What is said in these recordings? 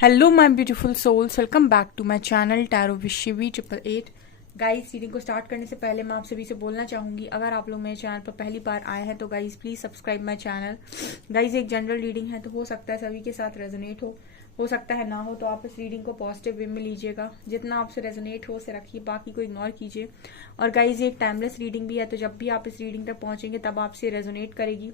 Hello my beautiful souls, welcome back to my channel tarot विशिवी 888। Guys, reading को start करने से पहले मैं आप सभी से बोलना चाहूंगी, अगर आप लोग मेरे चैनल पर पहली बार आए हैं तो guys please subscribe my channel. Guys, एक जनरल रीडिंग है तो हो सकता है सभी के साथ रेजोनेट हो सकता है ना हो, तो आप इस रीडिंग को पॉजिटिव वे में लीजिएगा। जितना आपसे रेजोनेट हो उसे रखिए, बाकी को इग्नोर कीजिए। और गाइस, ये एक टाइमलेस रीडिंग भी है, तो जब भी आप इस रीडिंग तक पहुंचेंगे तब आपसे रेजोनेट करेगी।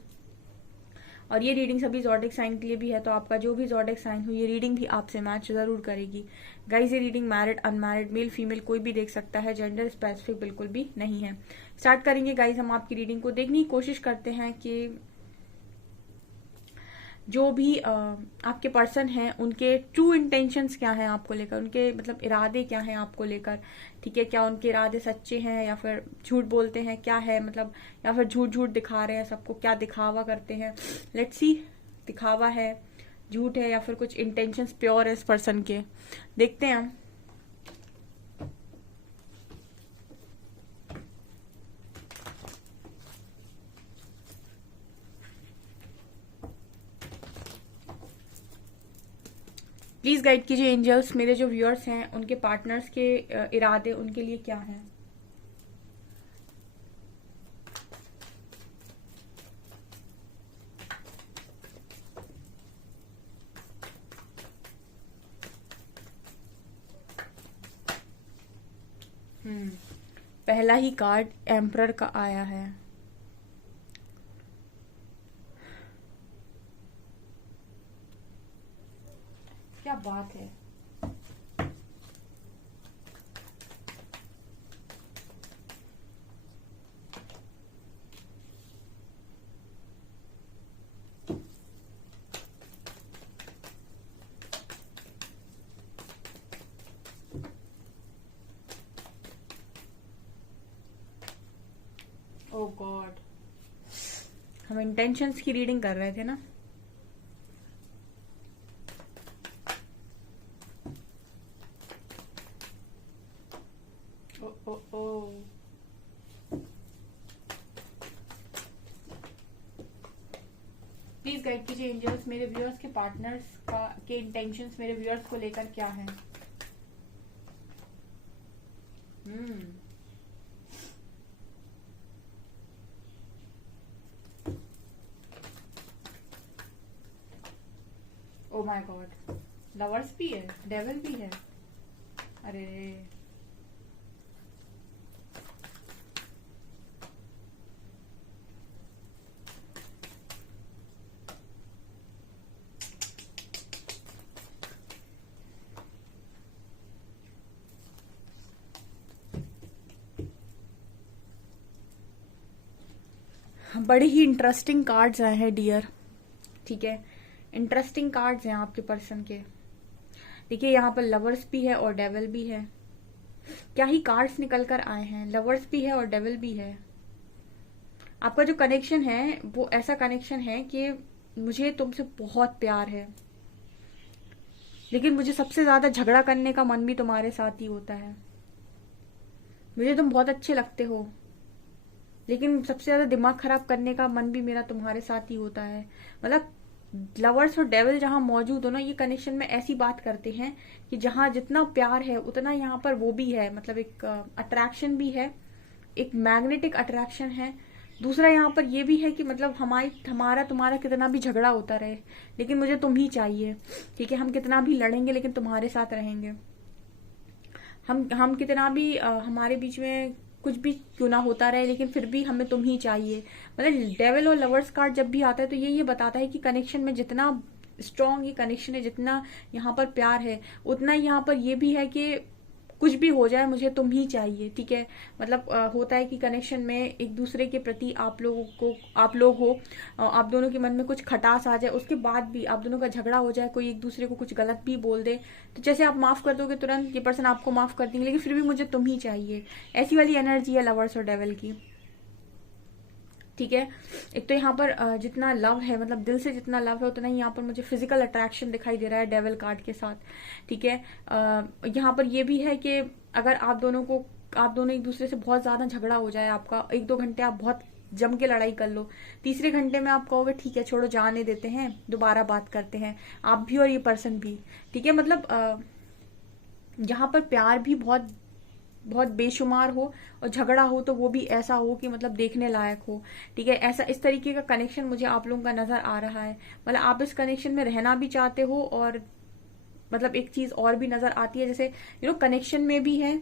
और ये रीडिंग सभी ज़ोडिक साइन के लिए भी है, तो आपका जो भी ज़ोडिक साइन हो ये रीडिंग भी आपसे मैच जरूर करेगी। गाइस, ये reading married unmarried male female कोई भी देख सकता है, जेंडर स्पेसिफिक बिल्कुल भी नहीं है। स्टार्ट करेंगे गाइस, हम आपकी रीडिंग को देखने की कोशिश करते हैं कि जो भी आपके पर्सन हैं उनके ट्रू इंटेंशंस क्या हैं आपको लेकर, उनके मतलब इरादे क्या हैं आपको लेकर। ठीक है, क्या उनके इरादे सच्चे हैं या फिर झूठ बोलते हैं, क्या है मतलब, या फिर झूठ झूठ दिखा रहे हैं सबको, क्या दिखावा करते हैं। लेट्स सी, दिखावा है, झूठ है, या फिर कुछ इंटेंशंस प्योर है इस पर्सन के। देखते हैं हम। प्लीज गाइड कीजिए एंजल्स, मेरे जो व्यूअर्स हैं उनके पार्टनर्स के इरादे उनके लिए क्या हैं। पहला ही कार्ड एम्परर का आया है। क्या बात है। ओह गॉड, हम इंटेंशंस की रीडिंग कर रहे थे ना। ओ ओ ओ प्लीज गाइड कीजिए एंजल्स, मेरे व्यूअर्स के पार्टनर्स के इंटेंशंस मेरे व्यूअर्स को लेकर क्या है। ओ माय गॉड, लवर्स भी है, डेविल भी है। अरे बड़े ही इंटरेस्टिंग कार्ड्स आए हैं डियर। ठीक है, इंटरेस्टिंग कार्ड्स हैं आपके पर्सन के। देखिए, यहाँ पर लवर्स भी है और डेविल भी है। क्या ही कार्ड्स निकल कर आए हैं, लवर्स भी है और डेविल भी है। आपका जो कनेक्शन है वो ऐसा कनेक्शन है कि मुझे तुमसे बहुत प्यार है, लेकिन मुझे सबसे ज्यादा झगड़ा करने का मन भी तुम्हारे साथ ही होता है। मुझे तुम बहुत अच्छे लगते हो, लेकिन सबसे ज्यादा दिमाग खराब करने का मन भी मेरा तुम्हारे साथ ही होता है। मतलब लवर्स और डेविल जहां मौजूद हो ना, ये कनेक्शन में ऐसी बात करते हैं कि जहां जितना प्यार है उतना यहाँ पर वो भी है, मतलब एक अट्रैक्शन भी है, एक मैग्नेटिक अट्रैक्शन है। दूसरा यहाँ पर ये भी है कि मतलब हमारा तुम्हारा कितना भी झगड़ा होता रहे, लेकिन मुझे तुम ही चाहिए। ठीक है, हम कितना भी लड़ेंगे लेकिन तुम्हारे साथ रहेंगे। हम कितना भी हमारे बीच में कुछ भी क्यों ना होता रहे, लेकिन फिर भी हमें तुम ही चाहिए। मतलब डेविल और लवर्स कार्ड जब भी आता है तो ये बताता है कि कनेक्शन में जितना स्ट्रॉन्ग ये कनेक्शन है, जितना यहाँ पर प्यार है, उतना यहाँ पर ये भी है कि कुछ भी हो जाए मुझे तुम ही चाहिए। ठीक है, मतलब होता है कि कनेक्शन में एक दूसरे के प्रति आप लोग हो, आप दोनों के मन में कुछ खटास आ जाए, उसके बाद भी आप दोनों का झगड़ा हो जाए, कोई एक दूसरे को कुछ गलत भी बोल दे, तो जैसे आप माफ कर दोगे तुरंत ये पर्सन आपको माफ कर देंगे, लेकिन फिर भी मुझे तुम ही चाहिए। ऐसी वाली एनर्जी है लवर्स और डेविल की। ठीक है, एक तो यहाँ पर जितना लव है, मतलब दिल से जितना लव है, उतना ही यहाँ पर मुझे फिजिकल अट्रैक्शन दिखाई दे रहा है डेविल कार्ड के साथ। ठीक है, यहाँ पर ये भी है कि अगर आप दोनों एक दूसरे से बहुत ज्यादा झगड़ा हो जाए, आपका 1-2 घंटे आप बहुत जम के लड़ाई कर लो, तीसरे घंटे में आप कहोगे ठीक है छोड़ो जाने देते हैं, दोबारा बात करते हैं, आप भी और ये पर्सन भी। ठीक है, मतलब जहां पर प्यार भी बहुत बहुत बेशुमार हो और झगड़ा हो तो वो भी ऐसा हो कि मतलब देखने लायक हो। ठीक है, ऐसा इस तरीके का कनेक्शन मुझे आप लोगों का नजर आ रहा है। मतलब आप इस कनेक्शन में रहना भी चाहते हो, और मतलब एक चीज और भी नजर आती है, जैसे कनेक्शन में भी है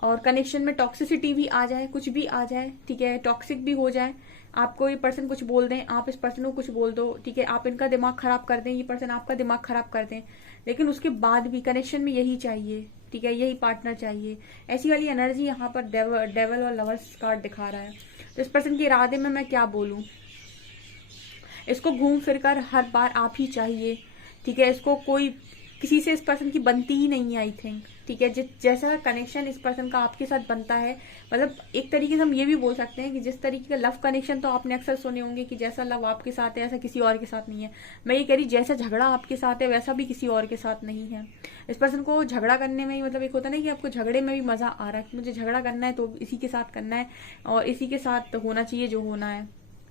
और कनेक्शन में टॉक्सिसिटी भी आ जाए, कुछ भी आ जाए। ठीक है, टॉक्सिक भी हो जाए, आपको ये पर्सन कुछ बोल दें, आप इस पर्सन को कुछ बोल दो। ठीक है, आप इनका दिमाग खराब कर दें, ये पर्सन आपका दिमाग खराब कर दें, लेकिन उसके बाद भी कनेक्शन में यही चाहिए। ठीक है, यही पार्टनर चाहिए। ऐसी वाली एनर्जी यहाँ पर डेवल और लवर्स कार्ड दिखा रहा है। तो इस पर्सन के इरादे में मैं क्या बोलूं, इसको घूम फिर कर हर बार आप ही चाहिए। ठीक है, इसको कोई किसी से इस पर्सन की बनती ही नहीं है आई थिंक। ठीक है, जैसा कनेक्शन इस पर्सन का आपके साथ बनता है, मतलब एक तरीके से हम ये भी बोल सकते हैं कि जिस तरीके का लव कनेक्शन तो आपने अक्सर सुने होंगे कि जैसा लव आपके साथ है ऐसा किसी और के साथ नहीं है। मैं ये कह रही जैसा झगड़ा आपके साथ है वैसा भी किसी और के साथ नहीं है। इस पर्सन को झगड़ा करने में ही मतलब एक होता है ना कि आपको झगड़े में भी मजा आ रहा है कि मुझे झगड़ा करना है तो इसी के साथ करना है और इसी के साथ होना चाहिए जो होना है।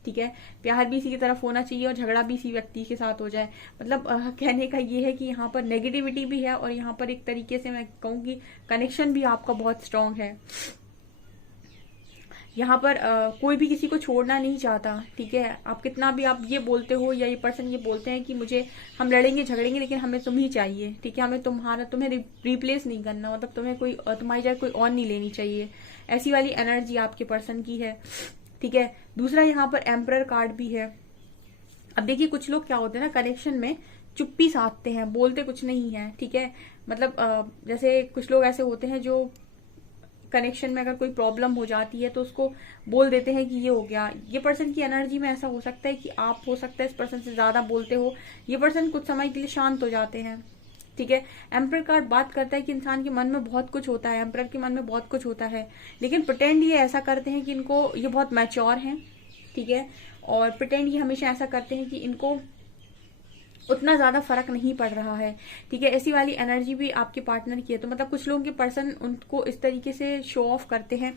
ठीक है, प्यार भी इसी की तरफ होना चाहिए और झगड़ा भी इसी व्यक्ति के साथ हो जाए। मतलब कहने का ये है कि यहाँ पर नेगेटिविटी भी है और यहाँ पर एक तरीके से मैं कहूँ कि कनेक्शन भी आपका बहुत स्ट्रांग है। यहाँ पर कोई भी किसी को छोड़ना नहीं चाहता। ठीक है, आप कितना भी आप ये बोलते हो या ये पर्सन ये बोलते हैं कि मुझे हम लड़ेंगे झगड़ेंगे लेकिन हमें तुम ही चाहिए। ठीक है, हमें तुम्हें रिप्लेस नहीं करना, मतलब तुम्हारी जगह कोई और नहीं लेनी चाहिए। ऐसी वाली एनर्जी आपके पर्सन की है। ठीक है, दूसरा यहाँ पर एम्परर कार्ड भी है। अब देखिए कुछ लोग क्या होते हैं ना कनेक्शन में चुप्पी साधते हैं, बोलते कुछ नहीं है। ठीक है, मतलब जैसे कुछ लोग ऐसे होते हैं जो कनेक्शन में अगर कोई प्रॉब्लम हो जाती है तो उसको बोल देते हैं कि ये हो गया। ये पर्सन की एनर्जी में ऐसा हो सकता है कि आप हो सकता है इस पर्सन से ज्यादा बोलते हो, ये पर्सन कुछ समय के लिए शांत हो जाते हैं। ठीक है, एम्परर कार्ड बात करता है कि इंसान के मन में बहुत कुछ होता है, एम्परर के मन में बहुत कुछ होता है, लेकिन प्रिटेंड ये ऐसा करते हैं कि इनको ये बहुत मैच्योर हैं। ठीक है, और प्रिटेंड ये हमेशा ऐसा करते हैं कि इनको उतना ज्यादा फर्क नहीं पड़ रहा है। ठीक है, ऐसी वाली एनर्जी भी आपके पार्टनर की है। तो मतलब कुछ लोगों के पर्सन उनको इस तरीके से शो ऑफ करते हैं।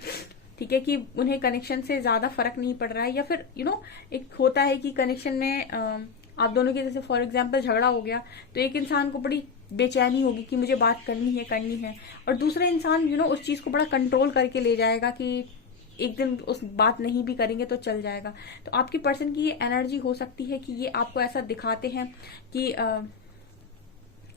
ठीक है, कि उन्हें कनेक्शन से ज्यादा फर्क नहीं पड़ रहा है, या फिर एक होता है कि कनेक्शन में आप दोनों के जैसे फॉर एग्जाम्पल झगड़ा हो गया तो एक इंसान को बड़ी बेचैनी होगी कि मुझे बात करनी है, और दूसरा इंसान उस चीज को बड़ा कंट्रोल करके ले जाएगा कि एक दिन उस बात नहीं भी करेंगे तो चल जाएगा। तो आपके पर्सन की ये एनर्जी हो सकती है कि ये आपको ऐसा दिखाते हैं कि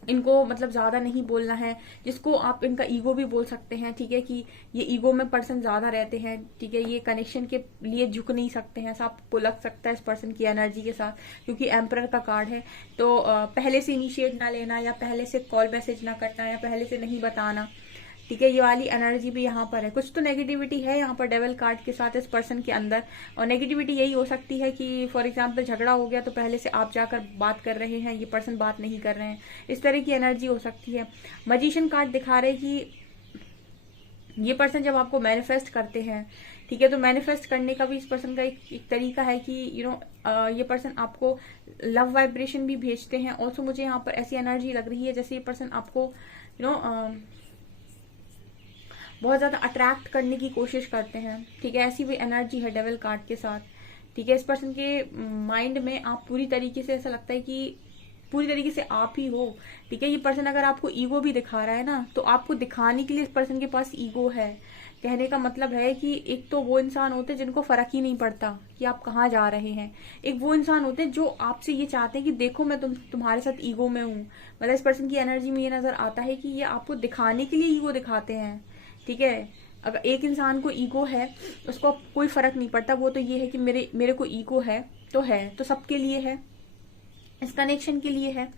इनको मतलब ज्यादा नहीं बोलना है, जिसको आप इनका ईगो भी बोल सकते हैं। ठीक है, कि ये ईगो में पर्सन ज्यादा रहते हैं। ठीक है, ये कनेक्शन के लिए झुक नहीं सकते हैं, ऐसा आपको लग सकता है इस पर्सन की एनर्जी के साथ, क्योंकि एम्परर का कार्ड है। तो पहले से इनिशिएट ना लेना, या पहले से कॉल मैसेज ना करना, या पहले से नहीं बताना। ठीक है, ये वाली एनर्जी भी यहाँ पर है। कुछ तो नेगेटिविटी है यहाँ पर डेविल कार्ड के साथ इस पर्सन के अंदर, और नेगेटिविटी यही हो सकती है कि फॉर एग्जांपल झगड़ा हो गया तो पहले से आप जाकर बात कर रहे हैं, ये पर्सन बात नहीं कर रहे हैं, इस तरह की एनर्जी हो सकती है। मैजिशियन कार्ड दिखा रहे कि ये पर्सन जब आपको मैनिफेस्ट करते हैं, ठीक है, तो मैनिफेस्ट करने का भी इस पर्सन का एक तरीका है कि ये पर्सन आपको लव वाइब्रेशन भी भेजते हैं। ऑल्सो मुझे यहाँ पर ऐसी एनर्जी लग रही है जैसे ये पर्सन आपको बहुत ज्यादा अट्रैक्ट करने की कोशिश करते हैं। ठीक है, ऐसी भी एनर्जी है डेविल कार्ड के साथ। ठीक है, इस पर्सन के माइंड में आप पूरी तरीके से ऐसा लगता है कि पूरी तरीके से आप ही हो। ठीक है, ये पर्सन अगर आपको ईगो भी दिखा रहा है ना, तो आपको दिखाने के लिए इस पर्सन के पास ईगो है। कहने का मतलब है कि एक तो वो इंसान होते हैं जिनको फर्क ही नहीं पड़ता कि आप कहाँ जा रहे हैं, एक वो इंसान होते हैं जो आपसे ये चाहते हैं कि देखो मैं तुम्हारे साथ ईगो में हूँ। मतलब इस पर्सन की एनर्जी में ये नजर आता है कि ये आपको दिखाने के लिए ईगो दिखाते हैं। ठीक है, अगर एक इंसान को ईगो है उसको कोई फर्क नहीं पड़ता, वो तो ये है कि मेरे को ईगो है तो सबके लिए है, इस कनेक्शन के लिए है।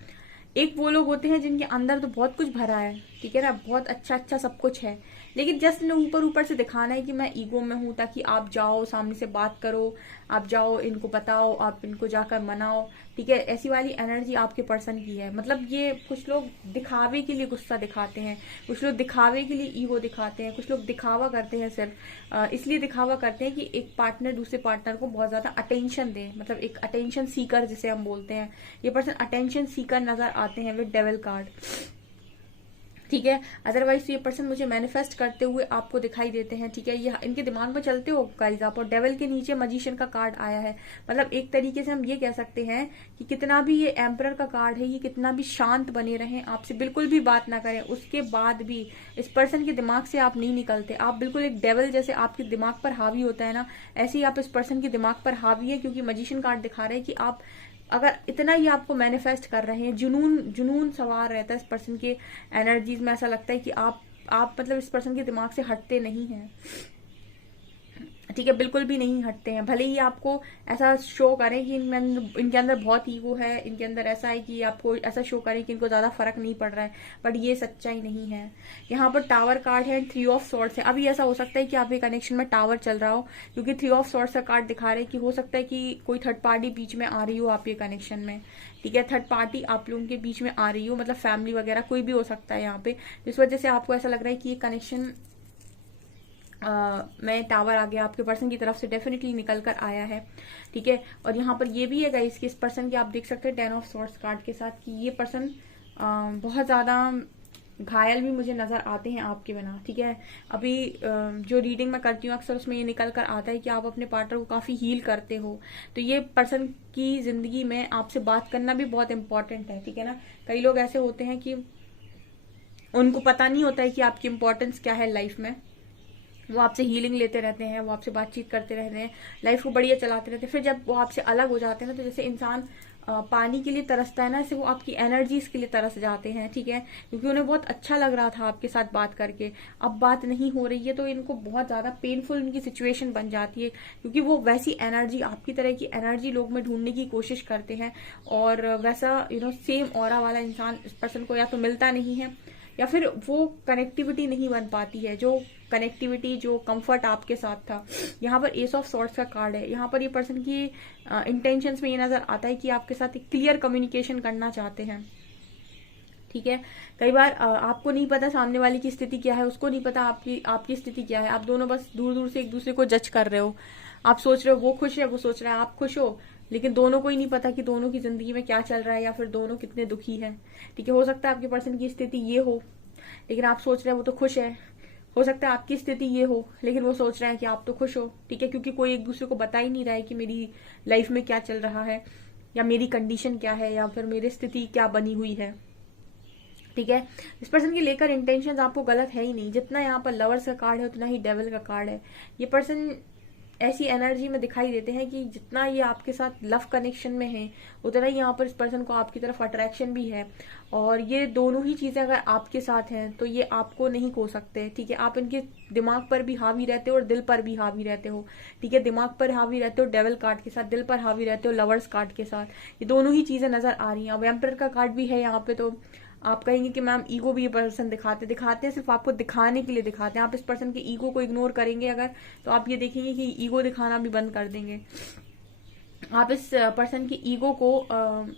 एक वो लोग होते हैं जिनके अंदर तो बहुत कुछ भरा है, ठीक है ना, बहुत अच्छा सब कुछ है, लेकिन जस्ट ने ऊपर से दिखाना है कि मैं ईगो में हूं, ताकि आप जाओ सामने से बात करो, आप जाओ इनको बताओ, आप इनको जाकर मनाओ। ठीक है, ऐसी वाली एनर्जी आपके पर्सन की है। मतलब ये कुछ लोग दिखावे के लिए गुस्सा दिखाते हैं, कुछ लोग दिखावे के लिए ईगो दिखाते हैं, कुछ लोग दिखावा करते हैं सिर्फ इसलिए दिखावा करते हैं कि एक पार्टनर दूसरे पार्टनर को बहुत ज्यादा अटेंशन दे। मतलब एक अटेंशन सीकर जिसे हम बोलते हैं, ये पर्सन अटेंशन सीकर नजर आते हैं विद डेविल कार्ड। ठीक है। अदरवाइज तो ये पर्सन मुझे मैनिफेस्ट करते हुए आपको दिखाई देते हैं, ठीक है। ये इनके दिमाग में चलते हो गाइस आप। और डेविल के नीचे मैजिशियन का कार्ड आया है, मतलब एक तरीके से हम ये कह सकते हैं कि कितना भी ये एम्परर का कार्ड है, ये कितना भी शांत बने रहें, आपसे बिल्कुल भी बात ना करें, उसके बाद भी इस पर्सन के दिमाग से आप नहीं निकलते। आप बिल्कुल एक डेविल जैसे आपके दिमाग पर हावी होता है ना, ऐसे ही आप इस पर्सन के दिमाग पर हावी है। क्योंकि मैजिशियन कार्ड दिखा रहे हैं कि आप अगर इतना ही आपको मैनिफेस्ट कर रहे हैं, जुनून जुनून सवार रहता है इस पर्सन के एनर्जीज में। ऐसा लगता है कि आप मतलब इस पर्सन के दिमाग से हटते नहीं हैं, ठीक है, बिल्कुल भी नहीं हटते हैं। भले ही आपको ऐसा शो करें कि इनके अंदर बहुत ईगो है, इनके अंदर ऐसा है कि आपको ऐसा शो करें कि इनको ज्यादा फर्क नहीं पड़ रहा है, बट ये सच्चाई नहीं है। यहाँ पर टावर कार्ड है, 3 ऑफ सॉर्ड्स है। अभी ऐसा हो सकता है कि आपके कनेक्शन में टावर चल रहा हो, क्योंकि 3 ऑफ सॉर्ड्स का कार्ड दिखा रहे हैं कि हो सकता है कि कोई थर्ड पार्टी बीच में आ रही हो आपके कनेक्शन में, ठीक है। थर्ड पार्टी आप लोगों के बीच में आ रही हो, मतलब फैमिली वगैरह कोई भी हो सकता है यहाँ पे, जिस वजह से आपको ऐसा लग रहा है कि ये कनेक्शन में टावर आ गया आपके पर्सन की तरफ से, डेफिनेटली निकल कर आया है, ठीक है। और यहाँ पर ये भी है गाइस कि इस पर्सन की आप देख सकते हैं 10 ऑफ सॉर्ड्स कार्ड के साथ कि ये पर्सन बहुत ज्यादा घायल भी मुझे नजर आते हैं आपके बिना, ठीक है। अभी जो रीडिंग मैं करती हूँ अक्सर उसमें ये निकल कर आता है कि आप अपने पार्टनर को काफी हील करते हो, तो ये पर्सन की जिंदगी में आपसे बात करना भी बहुत इंपॉर्टेंट है, ठीक है ना। कई लोग ऐसे होते हैं कि उनको पता नहीं होता है कि आपकी इंपॉर्टेंस क्या है लाइफ में, वो आपसे हीलिंग लेते रहते हैं, वो आपसे बातचीत करते रहते हैं, लाइफ को बढ़िया चलाते रहते हैं। फिर जब वो आपसे अलग हो जाते हैं ना, तो जैसे इंसान पानी के लिए तरसता है ना, ऐसे वो आपकी एनर्जीज के लिए तरस जाते हैं, ठीक है। क्योंकि उन्हें बहुत अच्छा लग रहा था आपके साथ बात करके, अब बात नहीं हो रही है तो इनको बहुत ज्यादा पेनफुल उनकी सिचुएशन बन जाती है, क्योंकि वो वैसी एनर्जी, आपकी तरह की एनर्जी लोग में ढूंढने की कोशिश करते हैं, और वैसा सेम ऑरा वाला इंसान इस पर्सन को या तो मिलता नहीं है, या फिर वो कनेक्टिविटी नहीं बन पाती है, जो कनेक्टिविटी जो कंफर्ट आपके साथ था। यहाँ पर एस ऑफ सॉर्ड्स का कार्ड है। यहाँ पर ये पर्सन की इंटेंशंस में ये नजर आता है कि आपके साथ एक क्लियर कम्युनिकेशन करना चाहते हैं, ठीक है। कई बार आपको नहीं पता सामने वाले की स्थिति क्या है, उसको नहीं पता आपकी स्थिति क्या है, आप दोनों बस दूर दूर से एक दूसरे को जज कर रहे हो। आप सोच रहे हो वो खुश है, वो सोच रहा है आप खुश हो, लेकिन दोनों को ही नहीं पता कि दोनों की जिंदगी में क्या चल रहा है, या फिर दोनों कितने दुखी हैं, ठीक है। हो सकता है आपके पर्सन की स्थिति ये हो, लेकिन आप सोच रहे हैं वो तो खुश है। हो सकता है आपकी स्थिति ये हो, लेकिन वो सोच रहे हैं कि आप तो खुश हो, ठीक है। क्योंकि कोई एक दूसरे को बता ही नहीं रहा है कि मेरी लाइफ में क्या चल रहा है, या मेरी कंडीशन क्या है, या फिर मेरी स्थिति क्या बनी हुई है, ठीक है। इस पर्सन की लेकर इंटेंशंस आपको गलत है ही नहीं। जितना यहाँ पर लवर्स का कार्ड है उतना ही डेविल का कार्ड है। ये पर्सन ऐसी एनर्जी में दिखाई देते हैं कि जितना ये आपके साथ लव कनेक्शन में है, उतना ही यहाँ पर इस पर्सन को आपकी तरफ अट्रैक्शन भी है। और ये दोनों ही चीजें अगर आपके साथ हैं तो ये आपको नहीं खो सकते, ठीक है। आप इनके दिमाग पर भी हावी रहते हो और दिल पर भी हावी रहते हो, ठीक है। दिमाग पर हावी रहते हो डेविल कार्ड के साथ, दिल पर हावी रहते हो लवर्स कार्ड के साथ। ये दोनों ही चीजें नजर आ रही हैं। अब एम्परर का कार्ड भी है यहाँ पे, तो आप कहेंगे कि मैम ईगो भी ये पर्सन दिखाते हैं, सिर्फ आपको दिखाने के लिए दिखाते हैं। आप इस पर्सन के ईगो को इग्नोर करेंगे अगर, तो आप ये देखेंगे कि ईगो दिखाना भी बंद कर देंगे। आप इस पर्सन की ईगो को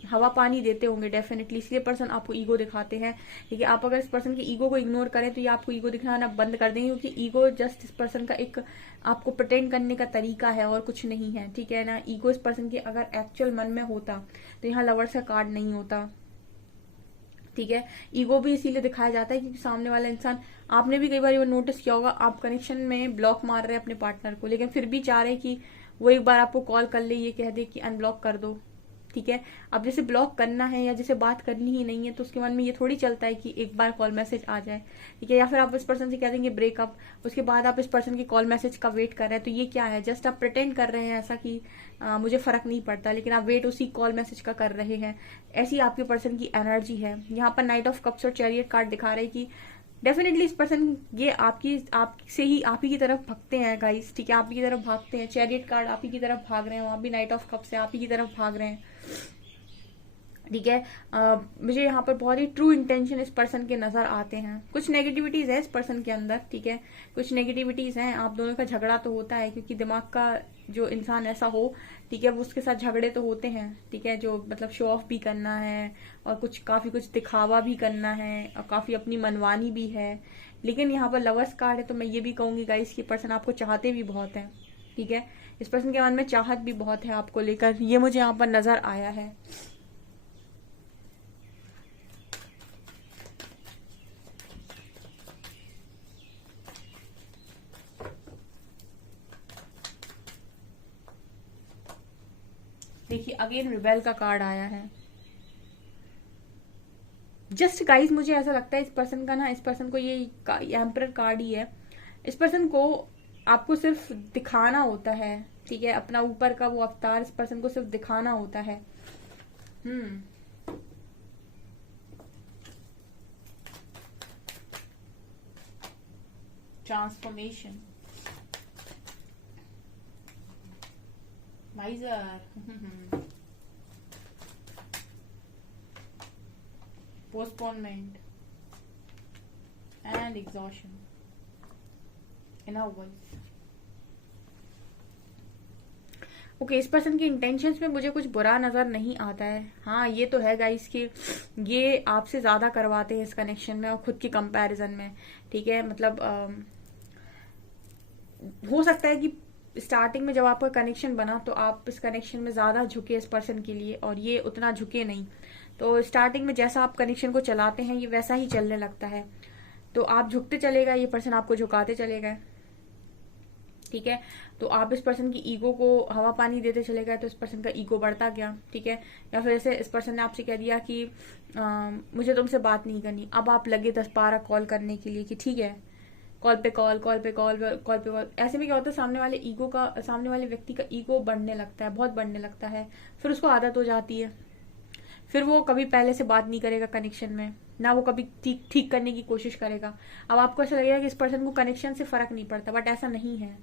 हवा पानी देते होंगे डेफिनेटली, इसलिए पर्सन आपको ईगो दिखाते हैं, ठीक है। आप अगर इस पर्सन की ईगो को इग्नोर करें तो ये आपको ईगो दिखाना बंद कर देंगे, क्योंकि ईगो जस्ट इस पर्सन का एक आपको प्रिटेंड करने का तरीका है और कुछ नहीं है, ठीक है ना। ईगो इस पर्सन की अगर एक्चुअल मन में होता तो यहाँ लवर्स का कार्ड नहीं होता, ठीक है। ईगो भी इसीलिए दिखाया जाता है क्योंकि सामने वाला इंसान, आपने भी कई बार ये नोटिस किया होगा, आप कनेक्शन में ब्लॉक मार रहे हैं अपने पार्टनर को, लेकिन फिर भी चाह रहे कि वो एक बार आपको कॉल कर ले, ये कह दे कि अनब्लॉक कर दो, ठीक है। अब जैसे ब्लॉक करना है या जैसे बात करनी ही नहीं है, तो उसके मन में ये थोड़ी चलता है कि एक बार कॉल मैसेज आ जाए, ठीक है। या फिर आप इस पर्सन से कह देंगे ब्रेकअप, उसके बाद आप इस पर्सन के कॉल मैसेज का वेट कर रहे हैं, तो ये क्या है, जस्ट आप प्रिटेंड कर रहे हैं ऐसा कि मुझे फर्क नहीं पड़ता, लेकिन आप वेट उसी कॉल मैसेज का कर रहे हैं। ऐसी आपके पर्सन की एनर्जी है। यहाँ पर नाइट ऑफ कप्स और चैरियट कार्ड दिखा रहे हैं कि डेफिनेटली इस पर्सन ये आपसे ही आप ही की तरफ भागते हैं गाइस, ठीक है। आप ही की तरफ भागते हैं। चैरियट कार्ड आप ही की तरफ भाग रहे हैं, वहां भी नाइट ऑफ कप्स है, आप ही की तरफ भाग रहे हैं, ठीक है। मुझे यहाँ पर बहुत ही ट्रू इंटेंशन इस पर्सन के नजर आते हैं। कुछ नेगेटिविटीज है इस पर्सन के अंदर, ठीक है, कुछ नेगेटिविटीज हैं। आप दोनों का झगड़ा तो होता है, क्योंकि दिमाग का जो इंसान ऐसा हो, ठीक है, वो उसके साथ झगड़े तो होते हैं, ठीक है। जो मतलब शो ऑफ भी करना है और काफी कुछ दिखावा भी करना है और काफी अपनी मनवानी भी है। लेकिन यहाँ पर लवर्स कार्ड है, तो मैं ये भी कहूंगी गाइस कि पर्सन आपको चाहते भी बहुत है, ठीक है। इस पर्सन के मन में चाहत भी बहुत है आपको लेकर, ये मुझे यहाँ पर नजर आया है। देखिए अगेन रिबेल का कार्ड आया है। जस्ट गाइस मुझे ऐसा लगता है इस पर्सन का ना, इस पर्सन को ये एम्परर कार्ड ही है। इस पर्सन को आपको सिर्फ दिखाना होता है, ठीक है, अपना ऊपर का वो अवतार इस पर्सन को सिर्फ दिखाना होता है। Transformation, माइजर, postponement and exhaustion, inner voice। Okay, इस पर्सन की इंटेंशंस में मुझे कुछ बुरा नजर नहीं आता है। हाँ ये तो है गाइस कि ये आपसे ज्यादा करवाते हैं इस कनेक्शन में और खुद की कंपैरिजन में, ठीक है। मतलब हो सकता है कि स्टार्टिंग में जब आपका कनेक्शन बना तो आप इस कनेक्शन में ज्यादा झुके इस पर्सन के लिए और ये उतना झुके नहीं। तो स्टार्टिंग में जैसा आप कनेक्शन को चलाते हैं ये वैसा ही चलने लगता है। तो आप झुकते चले गए, ये पर्सन आपको झुकाते चले गए, ठीक है। तो आप इस पर्सन की ईगो को हवा पानी देते चले गए तो इस पर्सन का ईगो बढ़ता गया, ठीक है। या फिर जैसे इस पर्सन ने आपसे कह दिया कि मुझे तुमसे बात नहीं करनी, अब आप लगे 10-12 कॉल करने के लिए कि ठीक है, कॉल पे कॉल, कॉल पे कॉल, कॉल पे कॉल। ऐसे में क्या होता है, सामने वाले व्यक्ति का ईगो बढ़ने लगता है, बहुत बढ़ने लगता है। फिर उसको आदत हो जाती है, फिर वो कभी पहले से बात नहीं करेगा कनेक्शन में, ना वो कभी ठीक करने की कोशिश करेगा। अब आपको ऐसा लगेगा कि इस पर्सन को कनेक्शन से फर्क नहीं पड़ता, बट ऐसा नहीं है,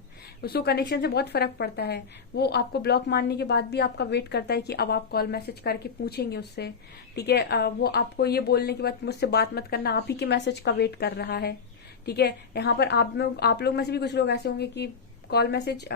उसको कनेक्शन से बहुत फर्क पड़ता है। वो आपको ब्लॉक मारने के बाद भी आपका वेट करता है कि अब आप कॉल मैसेज करके पूछेंगे उससे, ठीक है। वो आपको ये बोलने के बाद मुझसे बात मत करना, आप ही के मैसेज का वेट कर रहा है, ठीक है। यहाँ पर आप लोग में से भी कुछ लोग ऐसे होंगे कि कॉल मैसेज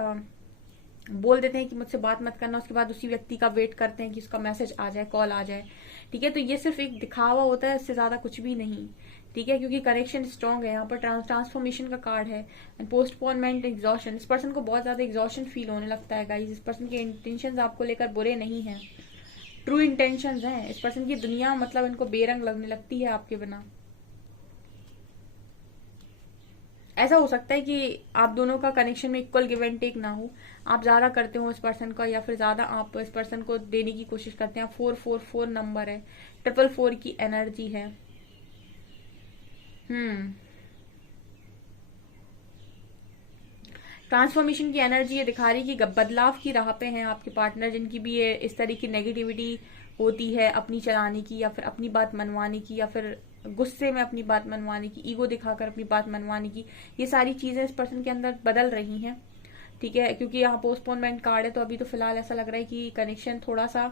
बोल देते हैं कि मुझसे बात मत करना, उसके बाद उसी व्यक्ति का वेट करते हैं कि उसका मैसेज आ जाए, कॉल आ जाए, ठीक है। तो ये सिर्फ एक दिखावा होता है, इससे ज्यादा कुछ भी नहीं, ठीक है, क्योंकि कनेक्शन स्ट्रांग है। यहाँ पर ट्रांसफॉर्मेशन का कार्ड है एंड पोस्टपोनमेंट, एग्जॉशन। इस पर्सन को बहुत ज्यादा एग्जॉशन फील होने लगता है गाइस। इस पर्सन के इंटेंशंस आपको लेकर बुरे नहीं है, ट्रू इंटेंशंस हैं। इस पर्सन की दुनिया मतलब इनको बेरंग लगने लगती है आपके बिना। ऐसा हो सकता है कि आप दोनों का कनेक्शन में इक्वल गिव एंड टेक ना हो, आप ज्यादा करते हो इस पर्सन का या फिर ज्यादा आप इस पर्सन को देने की कोशिश करते हैं। 444 नंबर है, 444 की एनर्जी है। ट्रांसफॉर्मेशन की एनर्जी ये दिखा रही कि बदलाव की राह पे हैं आपके पार्टनर, जिनकी भी ये इस तरह की नेगेटिविटी होती है अपनी चलाने की या फिर अपनी बात मनवाने की या फिर गुस्से में अपनी बात मनवाने की, ईगो दिखाकर अपनी बात मनवाने की, ये सारी चीजें इस पर्सन के अंदर बदल रही हैं, ठीक है। क्योंकि यहाँ पोस्टपोनमेंट कार्ड है तो अभी तो फिलहाल ऐसा लग रहा है कि कनेक्शन थोड़ा सा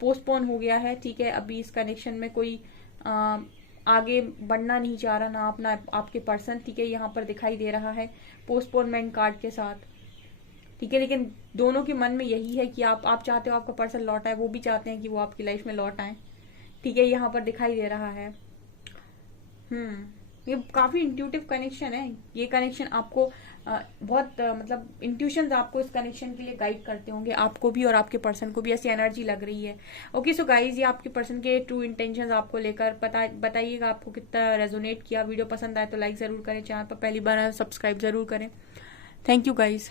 पोस्टपोन हो गया है, ठीक है। अभी इस कनेक्शन में कोई आगे बढ़ना नहीं चाह रहा, ना अपना आपके पर्सन, ठीक है, यहाँ पर दिखाई दे रहा है पोस्टपोनमेंट कार्ड के साथ, ठीक है। लेकिन दोनों के मन में यही है कि आप चाहते हो आपका पर्सन लौट आए, वो भी चाहते हैं कि वो आपकी लाइफ में लौट आए, ठीक है, यहाँ पर दिखाई दे रहा है। ये काफी इंट्यूटिव कनेक्शन है। ये कनेक्शन आपको बहुत मतलब इंट्यूशंस आपको इस कनेक्शन के लिए गाइड करते होंगे, आपको भी और आपके पर्सन को भी, ऐसी एनर्जी लग रही है। ओके सो गाइज, ये आपके पर्सन के ट्रू इंटेंशंस आपको लेकर बताइएगा आपको कितना रेजोनेट किया। वीडियो पसंद आए तो लाइक जरूर करें, चैनल पर पहली बार सब्सक्राइब जरूर करें। Thank you guys.